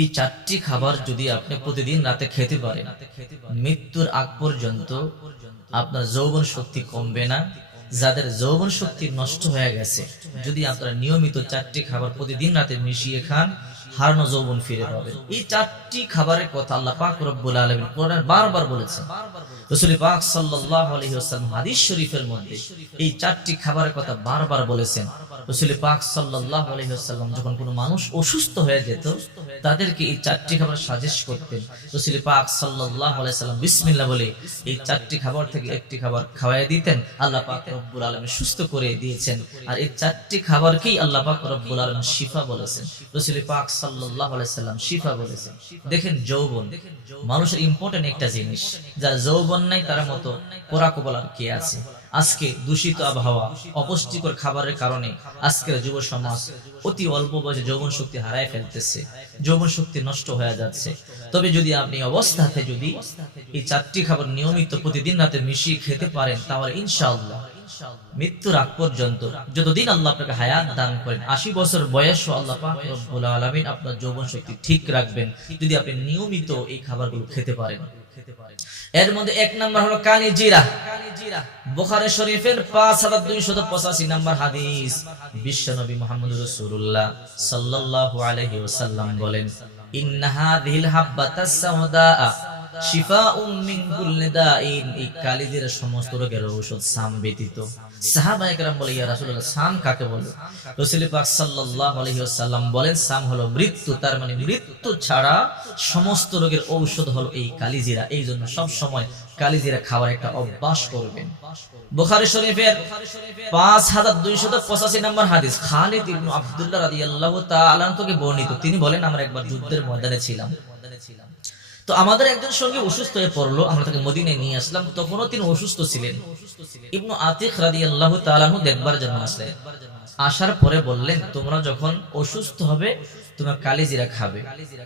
এই চারটি খাবার যদি আপনি প্রতিদিন রাতে খেতে পারেন, মৃত্যুর আগ পর্যন্ত আপনার যৌবন শক্তি কমবে না। যাদের যৌবন শক্তি নষ্ট হয়ে গেছে, যদি আপনারা নিয়মিত চারটি খাবার প্রতিদিন রাতে মিশিয়ে খান, হারানো যৌবন ফিরে পাবেন। এই চারটি খাবারের কথা আল্লাহ পাক রব্বুল আলামিন কোরআনে বারবার বলেছেন। রাসূল পাক সাল্লাল্লাহু আলাইহি ওয়াসাল্লাম হাদিস শরীফের মধ্যে এই চারটি খাবারের কথা বারবার বলেছেন। রাসূল পাক সাল্লাল্লাহু আলাইহি ওয়াসাল্লাম যখন কোনো মানুষ অসুস্থ হয়ে যেত, তাদেরকে এই চারটি খাবার সাজেস্ট করতেন। রাসূল পাক সাল্লাল্লাহু আলাইহি ওয়াসাল্লাম বিসমিল্লাহ বলে এই চারটি খাবার থেকে একটি খাবার খাওয়ায় দিতেন। আল্লাহ পাক রব্বুল আলামিন সুস্থ করে দিয়েছেন। আর এই চারটি খাবারকেই আল্লাহ পাক রব্বুল আলামিন শিফা বলেছেন। রাসূল পাক সাল্লাল্লাহু আলাইহি ওয়াসাল্লাম শিফা বলেছেন। দেখেন, যৌবন মানুষের ইম্পর্টেন্ট একটা জিনিস। যার যৌবন নাই তার মতো পোড়াকো বলার কে আছে? আজকে দূষিত আবহাওয়া, অপুষ্টিকর খাবারের কারণে আজকের যুব সমাজ অতি অল্প বয়সে যৌবন শক্তি হারায় ফেলতেছে, যৌবন শক্তি নষ্ট হয়ে যাচ্ছে। তবে যদি আপনি অবস্থাতে যদি এই চারটি খাবার নিয়মিত প্রতিদিন রাতে মিশিয়ে খেতে পারেন, তাহলে ইনশাআল্লাহ মৃত্যুর আগ পর্যন্ত, যতদিন আল্লাহ আপনাকে হায়াত দান করেন, 80 বছর বয়সও আল্লাহ পাক রব্বুল আলামিন আপনার যৌবন শক্তি ঠিক রাখবেন, যদি আপনি নিয়মিত এই খাবারগুলো খেতে পারেন। এর মধ্যে এক নাম্বার হলো কানি জিরা। বুখারী শরীফের 5285 নাম্বার হাদিস, বিশ্বনবী মুহাম্মদ রাসূলুল্লাহ সাল্লাল্লাহু আলাইহি ওয়াসাল্লাম বলেন, ইন্না হাযিহিল হাব্বাতাস সাওদা শিফাউম মিন কুল্লি দাইন। এই কালিজিরা সমস্ত রোগের ঔষধ, সাম ব্যতীত। সাহাবায়ে কেরাম বলে, ইয়া রাসূলুল্লাহ, সাম কাকে বলে? রাসূল পাক সাল্লাল্লাহু আলাইহি ওয়াসাল্লাম বলেন, সাম হলো মৃত্যু। তার মানে মৃত্যু ছাড়া সমস্ত রোগের ঔষধ হলো এই কালিজিরা। এই জন্য সব সময় কালিজিরা খাওয়ার একটা অভ্যাস করবেন। বুখারী শরীফের 5285 নম্বর হাদিস, খালিদ ইবনে আব্দুল্লাহ রাদিয়াল্লাহু তাআলা আনহু থেকে বর্ণিত। তিনি বলেন, আমরা একবার যুদ্ধের ময়দানে ছিলাম। তো আমাদের একজন সঙ্গে অসুস্থ হয়ে পড়লো, আমরা তাকে মদিনায় নিয়ে আসলাম। তখনও তিনি অসুস্থ ছিলেন। ইবনু আতিক রাদিয়াল্লাহু তাআলা আনহু দেখবার জন্য আসলেন। আসার পরে বললেন, তোমরা যখন অসুস্থ হবে তোমরা কালিজিরা খাবে,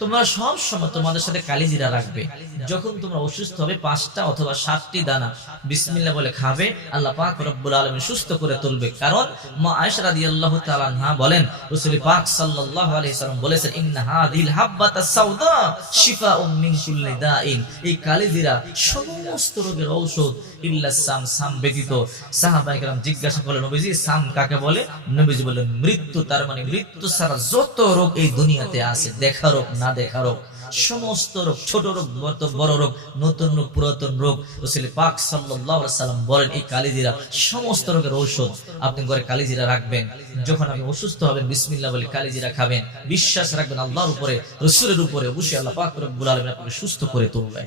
তোমরা সব সময় তোমাদের সাথে কালিজিরা রাখবে। যখন তোমরা অসুস্থ হবে 5টা অথবা 7টি দানা বিসমিল্লাহ বলে খাবে, আল্লাহ পাক রব্বুল আলামিন সুস্থ করে তুলবে। কারণ মা আয়েশা রাদিয়াল্লাহু তাআলা আনহা বলেন, রাসূল পাক সাল্লাল্লাহু আলাইহি ওয়াসাল্লাম বলেছেন, ইন্না হাযিল হাব্বাতাস সাওদা শিফাউম মিন কুল্লি দাইন। এই কালিজিরা সমস্ত রোগের ঔষধ, ইল্লা সাম, সাম ব্যতীত। সাহাবায়ে কেরাম জিজ্ঞাসা করলেন, নবীজি সাম কাকে বলে? নবীজি বললেন, মৃত্যু। তার মানে মৃত্যু ছাড়া যত রোগ এই দুনিয়াতে আছে, দেখা রোগ না দেখা রোগ, সমস্ত রোগ, ছোট রোগ বড় রোগ, নতুন রোগ পুরাতন রোগ, রাসূল পাক সাল্লাল্লাহু আলাইহি ওয়াসাল্লাম বলেন, এই কালিজিরা সমস্ত রোগের ঔষধ। আপনি ঘরে কালিজিরা রাখবেন, যখন আপনি অসুস্থ হবেন বিসমিল্লাহ বলে কালিজিরা খাবেন, বিশ্বাস রাখবেন আল্লাহর উপরে, রাসূলের উপরে, অবশ্যই আল্লাহ পাক রব্বুল আলামিন আপনাকে সুস্থ করে তুলবে।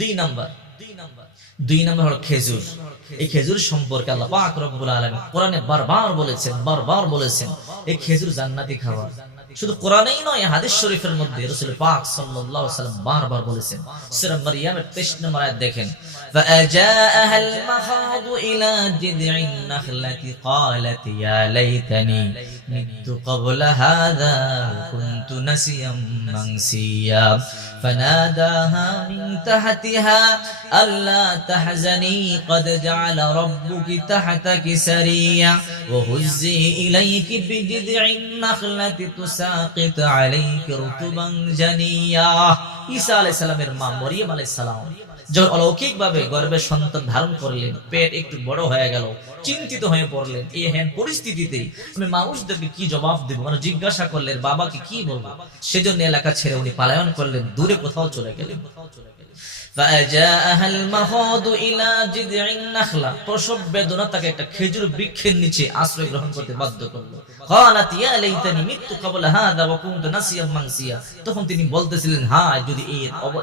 2 নাম্বার হলো খেজুর। এই খেজুর সম্পর্কে আল্লাহ পাক রব্বুল আলামিন কোরআনে বারবার বলেছেন এই খেজুর জান্নাতি খাবার। শুধু কোরআনেই নয়, হাদিস শরীফের মধ্যে রাসূল পাক সাল্লাল্লাহু আলাইহি ওয়াসাল্লাম বারবার বলেছেন। সূরা মারইয়ামের 23 নম্বর আয়াত দেখেন, فأجاءها المخاض إلى جذع النخلة قالت يا ليتني مت قبل هذا وكنت نسيا منسيا فناداها من تحتها ألا تحزني قد جعل ربك تحتك سريا وهزي إليك بجذع النخلة تساقط عليك رطبا جنيا। ঈসা আলাইহিস সালামের মা মরিয়ম আলাইহিস সালাম যখন অলৌকিক ভাবে গর্ভে সন্তান ধারণ করলেন, পেট একটু বড় হয়ে গেল, চিন্তিত হয়ে পড়লেন। এই হ্যান পরিস্থিতিতে আমি মানুষদেরকে কি জবাব দেব, মানে জিজ্ঞাসা করলেন বাবাকে কি বলবো। সেজন্য এলাকা ছেড়ে উনি পলায়ন করলেন, দূরে কোথাও চলে গেলেন। فأجاءها المخاض إلى جذع النخلة। প্রসব বেদনা তাকে একটা খেজুর বৃক্ষের নিচে আশ্রয় গ্রহণ করতে বাধ্য করলো। قالت يا ليتني مت قبل هذا وكنت نسيا منسيا। তখন তিনি বলতেছিলেন, হায় যদি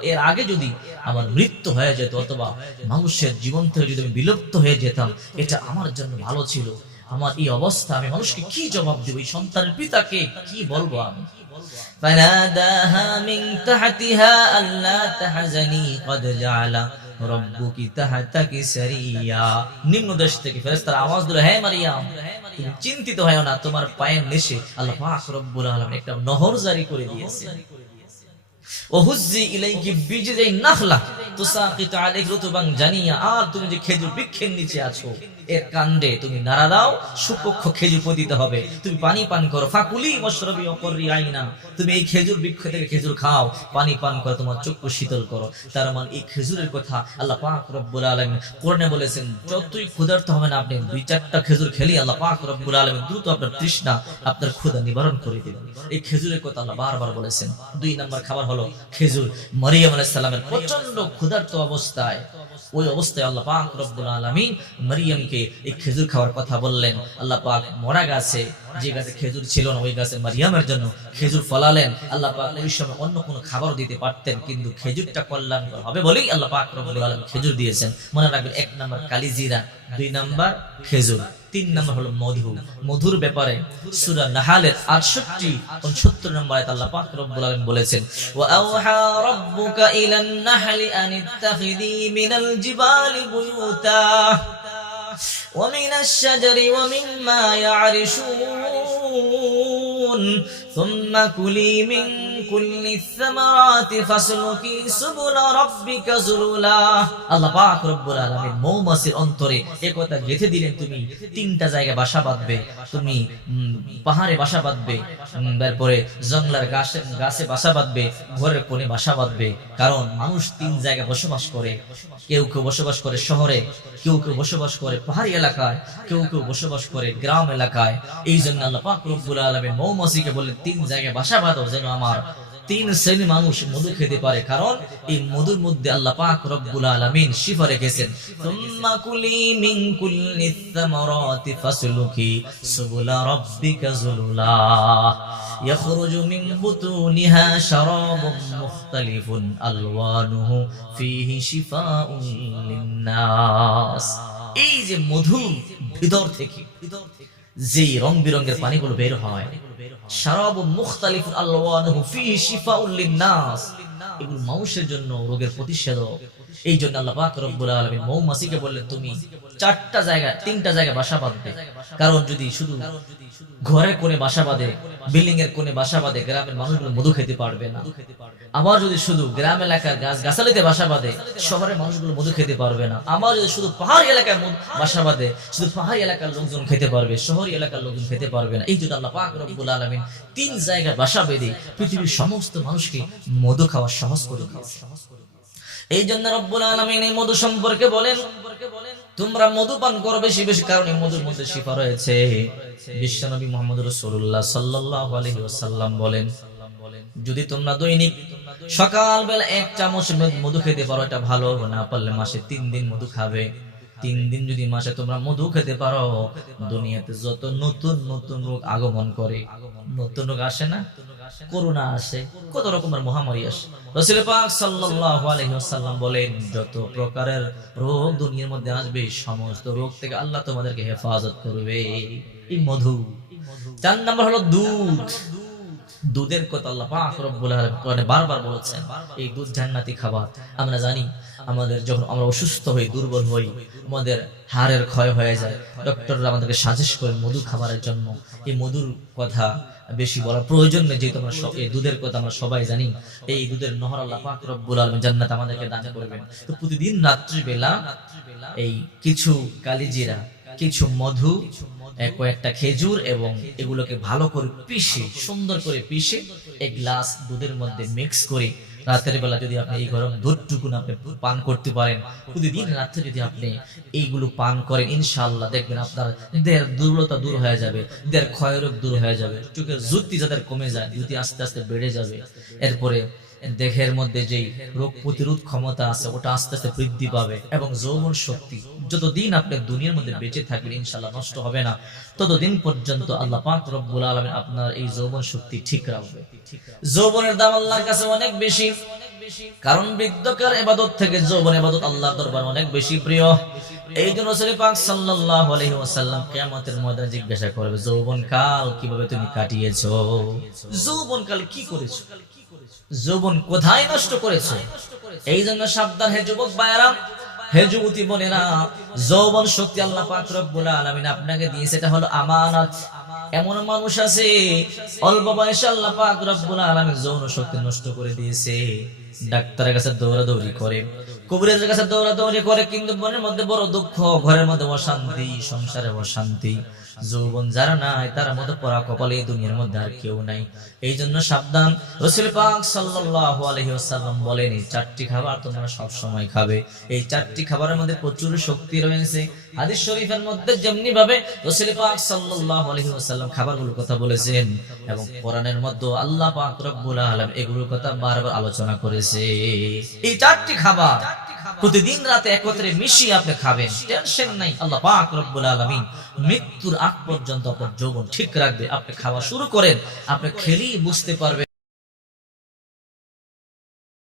এর আগে যদি আমার মৃত্যু হয়ে যেত, অথবা মানুষের জীবন থেকে যদি আমি বিলুপ্ত হয়ে যেতাম, এটা আমার জন্য ভালো ছিল। আমার এই অবস্থা, আমি মানুষকে কি জবাব দেব, এই সন্তানের পিতাকে কি বলবো আমি? فناداها من تحتها ألا تحزني قد جعل ربك تحتك سريا। নিম্ন দেশ থেকে ফেরেশতারা আওয়াজ দিল, হে মারিয়াম, তুমি চিন্তিত হয়ো না, তোমার পায়ের নিচে আল্লাহ পাক রব্বুল আলামিন একটা নহর জারি করে দিয়েছেন। ওহুজ্জি ইলাইকি বিজদাইন নাখলা তুসাকিতু আলাইহি রুতবান জানিয়া, আর তুমি যে খেজুর বৃক্ষের নিচে আছো এর কাণ্ডে তুমি নাড়া দাও, সুপক্ষ খেজুর পতিত হবে, তুমি পানি পান করো। ফাকুলি ওয়াশরাবি ওয়াকরি আইনা, তুমি এই খেজুর বৃক্ষ থেকে খেজুর খাও, পানি পান করো, তোমার চক্ষু শীতল করো। তার মানে এই খেজুরের কথা আল্লাহ পাক রব্বুল আলামিন কোরআনে বলেছেন, যতই ক্ষুধার্ত হবেন আপনি 2-4টা খেজুর খেলেই আল্লাহ পাক রব্বুল আলামিন দ্রুত আপনার তৃষ্ণা, আপনার ক্ষুধা নিবারণ করে দিবেন। এই খেজুরের কথা আল্লাহ বারবার বলেছেন। 2 নম্বর খাবার হলো খেজুর। মারিয়াম আলাইহিস সালামের প্রচন্ড ক্ষুধার্ত অবস্থায়, ওই অবস্থায় আল্লাহ পাক রব্বুল আলামিন মারিয়ামকে এই খেজুর খাওয়ার কথা বললেন। আল্লাহ পাক মরা গাছে, যে গাছে খেজুর ছিল না, ওই গাছে মারিয়ামের জন্য খেজুর ফলালেন। আল্লাহ পাক ওই সময় অন্য কোনো খাবার দিতে পারতেন, কিন্তু খেজুরটা কল্যাণকর হবে বলেই আল্লাহ পাক রব্বুল আলামিন খেজুর দিয়েছেন। মনে রাখবেন, 1 নম্বর কালিজিরা, 2 নম্বর খেজুর, 3 নম্বর হলো মধু। মধুর ব্যাপারে সূরা নাহালের 68-69 নম্বর আয়াতে আল্লাহ পাক রব্বুল আলামিন বলেছেন, ওয়া আওহা রাব্বুকা ইলান নাহলি আন ইত্তাখিযি মিনাল জিবালি বুয়ুতা ওয়া মিনাশ শাজারি ওয়া মিম্মা ইয়া'রিশুন সুম্মা কুলি মিন কুল্লি সামারাতি ফাসলুকি সুবুলা রাব্বিকা যুলুলা। আল্লাহ পাক রব্বুল আলামিন মৌমাছির অন্তরে এই কথা গেঁথে দিলেন, তুমি 3টা জায়গায় বাসা বাঁধবে, তুমি পাহাড়ে বাসা বাঁধবে, তারপরে জঙ্গলার গাছে বাসা বাঁধবে, ঘরের কোণে বাসা বাঁধবে। কারণ মানুষ 3 জায়গায় বসবাস করে, কেউ কেউ বসবাস করে শহরে, কেউ কেউ বসবাস করে পাহাড়ি এলাকায়, কেউ কেউ বসবাস করে গ্রাম এলাকায়। এই জন্য আল্লাহ পাক রব্বুল আলামিন মৌমাছিকে বললেন, 3 জায়গায় বাসা বাঁধো, যেন আমার 3 শ্রেণীর মানুষ মধু খেতে পারে। কারণ এই মধুর মধ্যে আল্লাহ পাক রব্বুল আলামিন শিফা রেখেছেন। সুম্মা কুলি মিন কুল্লি সামারাতি ফাসলুকি সুবুলা রাব্বিকা যুলুলা ইয়াখরুজু মিন বুতুনিহা শারাবুন মুখতালিফুন আলওয়ানুহু ফীহি শিফাউন লিন-নাস। এই যে মধু ভিতর থেকে যেই রং বেরঙের পানিগুলো বের হয়, শারাবুন মুখতালিফুন আলওয়ানুহু ফীহি শিফাউন লিন-নাস, এগুলো মানুষের জন্য রোগের প্রতিষেধক। এই জন্য আল্লাহ পাক রব্বুল আলামিন মৌমাছিকে বললেন, তুমি 3টা জায়গায় বাসা বাঁধবে। কারণ যদি শুধু ঘরে কোণে বাসা বাঁধে, বিল্ডিং এর কোণে বাসা বাঁধে, গ্রামের মানুষগুলো মধু খেতে পারবে না। আবার যদি শুধু গ্রাম এলাকার গাছগাছালিতে বাসা বাঁধে, শহরের মানুষগুলো মধু খেতে পারবে না। আবার যদি শুধু পাহাড়ি এলাকায় বাসা বাঁধে, শুধু পাহাড়ি এলাকার লোকজন খেতে পারবে, শহরি এলাকার লোকজন খেতে পারবে না। এই জন্য আল্লাহ পাক রব্বুল আলামিন 3 জায়গায় বাসা বেঁধে পৃথিবীর সমস্ত মানুষকে মধু খাওয়া সহজ করে দিয়েছে। এই জন্য রব্বুল আলামিন এই মধু সম্পর্কে বলেন, তোমরা মধু পান করো বেশি বেশি, কারণ এই মধুর মধ্যে শিফা রয়েছে। বিশ্বনবী মুহাম্মদ রাসূলুল্লাহ সাল্লাল্লাহু আলাইহি ওয়াসাল্লাম বলেন, যদি তোমরা দৈনিক সকালবেলা 1 চামচ মধু খেতে পারো, এটা ভালো। না পারলে মাসে 3 দিন মধু খাবে। 3 দিন যদি মাসে তোমরা মধু খেতে পারো, দুনিয়াতে যত নতুন নতুন রোগ আগমন করে, নতুন রোগ আসে না, করোনা আসে, কত রকমের মহামারী আসে, রাসূল পাক সাল্লাল্লাহু আলাইহি ওয়াসাল্লাম বলেন, যত প্রকারের রোগ দুনিয়ার মধ্যে আসবে, সমস্ত রোগ থেকে আল্লাহ তোমাদেরকে হেফাজত করবে এই মধু। 4 নম্বর হলো দুধ। দুধের কথা আল্লাহ পাক রব্বুল আলামিন কোরআনে বারবার বলেছেন, এই দুধ জান্নাতি খাবার। আমরা জানি, আমাদের যখন আমরা অসুস্থ হই, দুর্বল হই, আমাদের হাড়ের ক্ষয় হয়ে যায়, ডক্টররা আমাদেরকে সাজেস্ট করেন মধু খাবারের জন্য। এই মধুর কথা বেশি বলার প্রয়োজন নেই, যেহেতু আমরা এই দুধের কথা আমরা সবাই জানি। এই দুধের নহর আল্লাহ পাক রব্বুল আলামিন জান্নাত আমাদেরকে দান করবেন। তো প্রতিদিন রাত্রিবেলা এই কিছু কালিজিরা, কিছু মধু, কয়েকটা খেজুর এবং এগুলোকে ভালো করে পিষে, সুন্দর করে পিষে 1 গ্লাস দুধের মধ্যে মিক্স করে রাতের বেলা যদি আপনি এই গরম দুধটুকুন আপনি পান করতে পারেন, প্রতিদিন রাতে যদি আপনি এইগুলো পান করেন, ইনশাআল্লাহ দেখবেন আপনার দেহের দুর্বলতা দূর হয়ে যাবে, দেহের ক্ষয়রোগ দূর হয়ে যাবে, চোখের জ্যোতি যাদের কমে যায়, জ্যোতি আস্তে আস্তে বেড়ে যাবে। এরপরে দেহের মধ্যে যেই রোগ প্রতিরোধ ক্ষমতা আছে, ওটা আস্তে আস্তে বৃদ্ধি পাবে। এবং যৌবন শক্তি, যতদিন আপনি দুনিয়ার মধ্যে বেঁচে থাকবেন, ইনশাআল্লাহ নষ্ট হবে না, ততদিন পর্যন্ত আল্লাহ পাক রব্বুল আলামিন আপনার এই যৌবন শক্তি ঠিক রাখবে। যৌবনের দাম আল্লাহর কাছে অনেক বেশি, কারণ বৃদ্ধকার ইবাদত থেকে যৌবন ইবাদত আল্লাহর দরবারে অনেক বেশি প্রিয়। এই জন্য রাসূল পাক সাল্লাল্লাহু আলাইহি ওয়াসাল্লাম কিয়ামতের ময়দানে জিজ্ঞাসা করবে, যৌবন কাল কিভাবে তুমি কাটিয়েছো? যৌবন কাল কি করেছো? যৌবন কোথায় নষ্ট করেছো? এই জন্য সাবধান হে যুবক ভাইরা, হে যুবতী বোনেরা, যৌবন শক্তি আল্লাহ পাক রব্বুল আলামিন আপনাকে দিয়েছে, এটা হলো আমানত। এমন মানুষ আছে অল্প বয়সে আল্লাহ পাক রব্বুল আলামিন যৌন শক্তি নষ্ট করে দিয়েছে, ডাক্তারের কাছে দৌড়াদৌড়ি করে, কবিরাজের কাছে দৌড়াদৌড়ি করে, কিন্তু মনের মধ্যে বড় দুঃখ, ঘরের মধ্যে অশান্তি, সংসারে অশান্তি। যৌবন যারা নাই তার মধ্যে পড়া কপালে এই দুনিয়ার মধ্যে আর কেউ নাই। এই জন্য সাবধান। রাসূল পাক সাল্লাল্লাহু আলাইহি ওয়াসাল্লাম বলেন, এই চারটি খাবার তোমরা সব সময় খাবে। এই চারটি খাবারের মধ্যে প্রচুর শক্তি রয়েছে। হাদিস শরীফের মধ্যে যেমনি ভাবে রাসূল পাক সাল্লাল্লাহু আলাইহি ওয়াসাল্লাম খাবারগুলোর কথা বলেছেন, এবং কোরআনের মধ্যে আল্লাহ পাক রব্বুল আলামিন এগুলোর কথা বারবার আলোচনা করেছে। এই চারটি খাবার প্রতিদিন রাতে একত্রে মিশিয়ে আপনি খাবেন, টেনশন নাই। আল্লাহ পাক রব্বুল আলামিন মৃত্যুর আগ পর্যন্ত আপনার যৌবন ঠিক রাখবে। আপনি খাওয়া শুরু করেন, আপনি খেলেই বুঝতে পারবেন